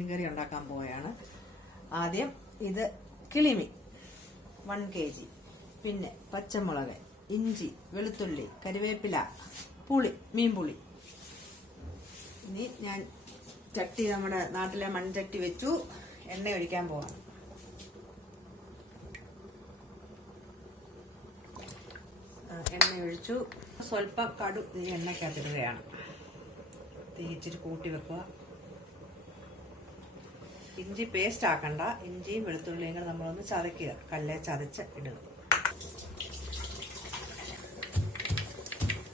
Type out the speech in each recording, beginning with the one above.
മീൻ കറി ഉണ്ടാക്കാൻ പോവുകയാണ്. ആദ്യം ഇത് കിളിമീൻ 1 kg, പിന്നെ പച്ചമുളക്, ഇഞ്ചി, വെളുത്തുള്ളി, കറിവേപ്പില, പുളി, മീൻ പുളി. ഇനി ഞാൻ ചട്ടി, നമ്മുടെ നാട്ടിലെ മൺചട്ടി വെച്ചു, എണ്ണ ഒഴിക്കാൻ പോവാണ്. എണ്ണ ഒഴിച്ചു. സ്വല്പം കടു ഈ എണ്ണയ്ക്കകത്തിടുകയാണ്. തീ ഇച്ചിരി കൂട്ടി വെക്കുക. ഇഞ്ചി പേസ്റ്റ് ആക്കണ്ട, ഇഞ്ചിയും വെളുത്തുള്ളിയും കൂടെ നമ്മളൊന്ന് ചതയ്ക്കുക, കല്ലേ ചതച്ച് ഇടുക.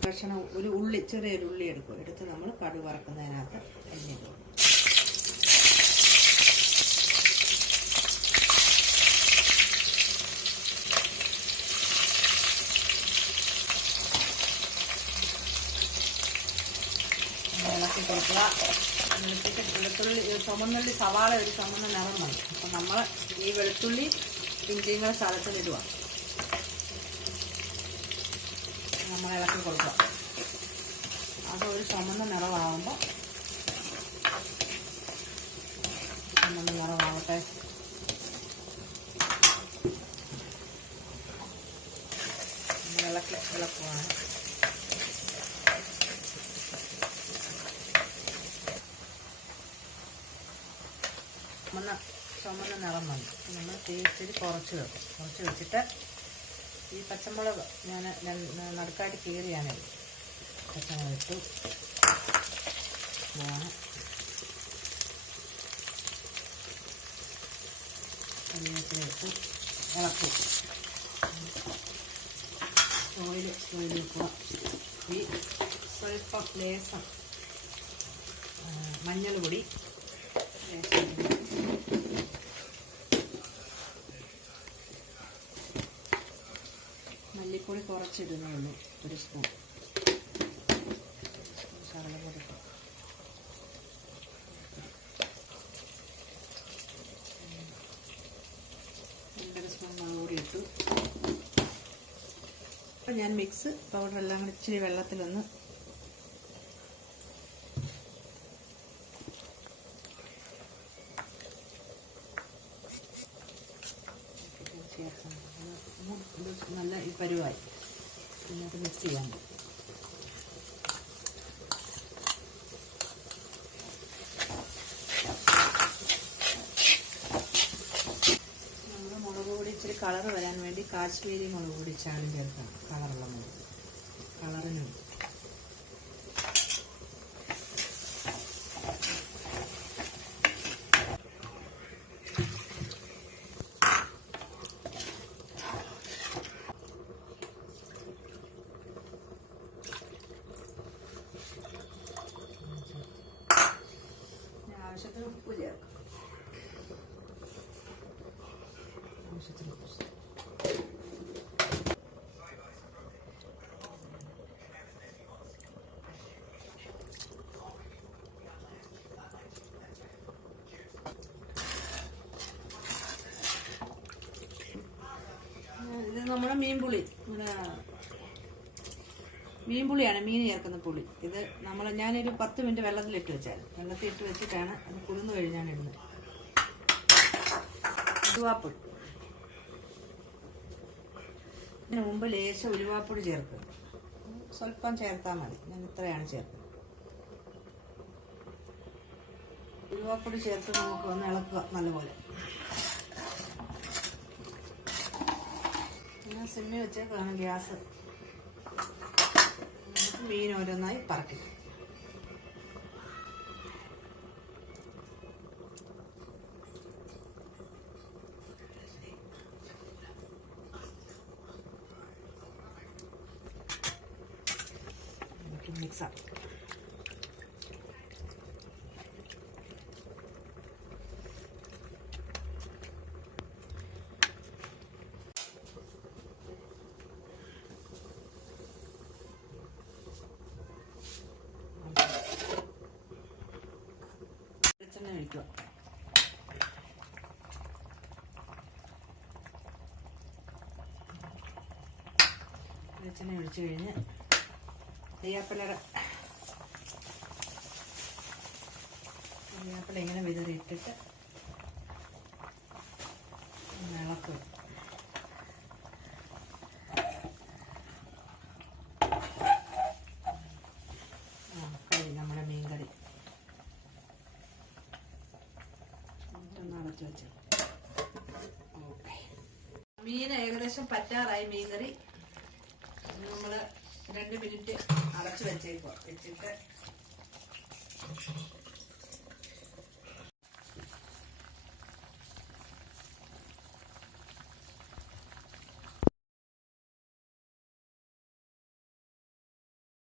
കഷ്ണം ഒരു ഉള്ളി, ചെറിയൊരു ഉള്ളി എടുക്കുക. എടുത്ത് നമ്മൾ കടു വറക്കുന്നതിനകത്ത് എണ്ണയിടുക. ഇളക്കി കൊടുക്കുക. വെളുത്തുള്ളി, ചുമന്നുള്ളി, സവാള ഒരു ചുമന്ന നിറം മതി. അപ്പം നമ്മൾ ഈ വെളുത്തുള്ളി ഇഞ്ചിയും കൂടെ ചതച്ചിടുക. നമ്മൾ ഇളക്കി കൊടുക്കുക. അതൊരു ചുമന്ന നിറമാകുമ്പോൾ ചുമന്ന നിറമാവട്ടെ. ഇളക്കുവാണ്. ചുമന്ന നിറം വന്നു. നമ്മൾ തേച്ചിട്ട് കുറച്ച് വെക്കും. കുറച്ച് വെച്ചിട്ട് ഈ പച്ചമുളക് ഞാൻ നടുക്കായിട്ട് കീറിയാണ് പച്ചമുളക് ഇട്ടു. കറിവേപ്പില ഇട്ടു. ഇളക്കും. ഓയിൽ വെക്കുക. ഈ സ്വല്പം ലേസം മഞ്ഞൾ പൊടി, മല്ലിപ്പൊടി കുറച്ചിടുന്നുള്ളൂ, 1 സ്പൂൺ. ശകലപ്പൊടി 2 സ്പൂൺ മുളക് പൊടി ഇട്ടു. അപ്പം ഞാൻ മിക്സ് പൗഡറെല്ലാം കൂടി ഇച്ചിരി വെള്ളത്തിലൊന്ന് നല്ല ഈ പരുവായി. ഇതിനകത്ത് മിക്സ് ചെയ്യാൻ നമ്മൾ മുളക് പൊടി ഇച്ചിരി കളർ വരാൻ വേണ്ടി കാശ്മീരി മുളക് പൊടി ചാണകം ചേർക്കണം. കളറുള്ള മുളക് കളറിന്. ആവശ്യത്തിന് ഉപ്പ് ചേർക്കാം. ആവശ്യത്തിന് ഉപ്പ്. ഇത് നമ്മുടെ മീൻപുളി, മീൻപുളിയാണ്, മീൻ ചേർക്കുന്ന പുളി. ഇത് ഞാനൊരു 10 മിനിറ്റ് വെള്ളത്തിലിട്ട് വെച്ചാൽ, വെള്ളത്തിൽ ഇട്ട് വെച്ചിട്ടാണ് അത് കുതിർന്നു കഴിഞ്ഞാണ് ഇടുന്നത്. ഉലുവാപ്പൊടി, ഇതിന് മുമ്പ് ലേശം ഉലുവാപ്പൊടി ചേർക്കുക. സ്വല്പം ചേർത്താൽ മതി. ഞാൻ ഇത്രയാണ് ചേർക്കുന്നത്. ഉലുവാപ്പൊടി ചേർത്ത് നമുക്ക് ഒന്ന് ഇളക്കുക നല്ലപോലെ. ഞാൻ സിമ്മിൽ വെച്ചേക്കാണ് ഗ്യാസ്. മീൻ ഓരോന്നായി പറക്കി. മിക്സ് ആക്കി. ഒഴിക്കുക. വെളിച്ചെണ്ണ ഒഴിച്ചു കഴിഞ്ഞ് കരിയാപ്പിലയുടെ കറിവേപ്പില ഇങ്ങനെ വിതറിയിട്ടിട്ട് ഇളക്കും. നമ്മുടെ മീൻകറി അടച്ചു വെച്ചു. ഓക്കെ, മീൻ ഏകദേശം പറ്റാറായി. മീൻകറി നമ്മൾ 2 മിനിറ്റ് അടച്ചു വെച്ചിട്ട്